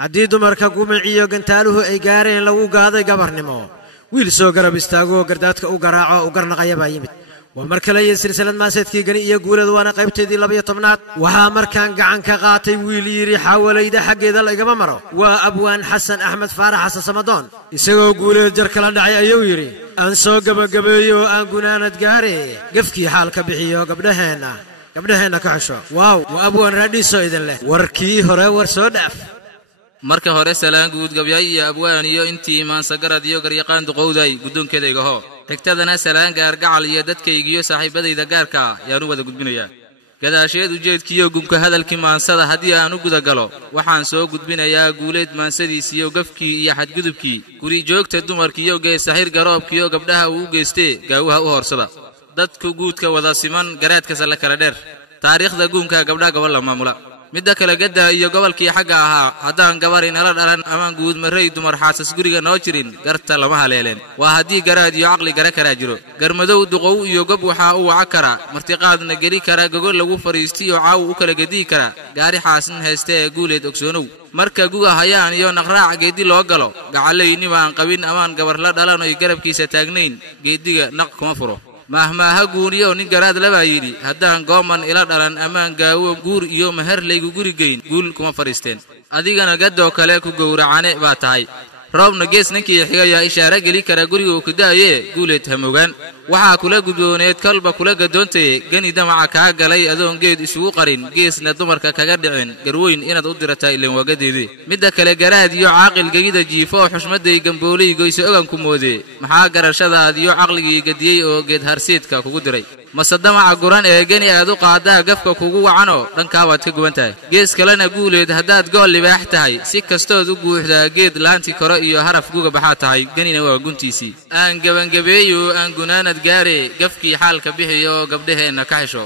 haddii dumarka gumiciyo gantaaluhu ay gaareen lagu gaaday gabarnimo wiil soo garab istaago gardaadka u garaaco u garnaqaya baa yimid waa mar kale iyo silsilad maaseedkii gani iyo guulada waana qaybteedii 12aad waxaa markaan gacan ka qaatay wiil yiri xawalayda xaggeeda la igama maro waa abwaan xasan axmed faarax xasan samadoon isagoo guuleed jar kala dhacay ayuu yiri aan soo gabagabeeyo aan gunaanad gaare gafkii xaalka bixiyo gabdhaheena ka xisho waaw waa abwaan raadhiso idin leh warkii hore war soo dhaaf marka hore salaan guud gabyay iyo abwaan iyo intii maansa garad iyo garyaqaan duqowday guddoonkeedayga ho tagtadana salaan gaar gacal iyo dadkaygiyo saaxiibadayda gaarka yaanu wada gudbinayaa gadaasheed ujeedkiyo gumka hadalkii maansada haddii aan u guda galo waxaan soo gudbinayaa guuleed maansadiisiyo gafkii iyo xadgudubkii guri joogta dumarkiiyo geesaxir garoobkiyo gabdhaha uu geystee gaawuha u horsada dadku guudka wada siman garaadkasa la kala dheer taariikhda guunka gabdhaha gobol la maamula midda kale gadda iyo gobolkii xagga ahaa haddaan gabar inala dhalan amaan guud maray dumar xaasas guriga noo jirin garta lama haleeleen waa haddii garaad iyo caqli gara karaa jiro garmadow duqow iyo gob waxaa u waca kara martiqaadna geli kara gogol lagu fariistiyo caaw u kala gediyi kara gaari xaasin hayste ee guuleed ogsoonow marka guga hayaan iyo naqraac geedi loo galo gacalayni baan qabin amaan gabar la dhalan oy garabkiisa taagnayn geediga naq kuma furo mahmaaha guuniyo nin garaad labaa yidhi haddaan gooman ila dhalan ammaan gaawo guur iyo meher laygu gurigeyn guul kuma fadhiisteen adigana gaddoo kale ku gowracane baa tahay roobna gees ninkii xigaya ishaara geli kara guriga ku daayee guuleed hamogaan waxaa kula gudbooneed kalba kula gadoontaye gani damaca kaa galay adoon geed isugu qarin geesna dumarka kaga dhicin garweyn inaad u dirataa ileen wagadeedii midda kale garaad iyo caaqil gegida jiifo oo xushmaday gambooley goyse ogan ku moodee maxaa garashadaad iyo caqligii gadiyey oo geed harsiidka kugu diray mase damaca guran ee gani aad u qaadaa gafka kugu wacanoo dhankaabaad ka guban tahay gees kalena guuleed haddaad gool libaax tahay si kastood u guuxdaa geed laanti kore iyo haraf guga baxaa tahay ganina waa guntiisii aan gabangabeeyo aan gunaanad gaare gafkii xaalka bixiyo gabdhaheena ka xisho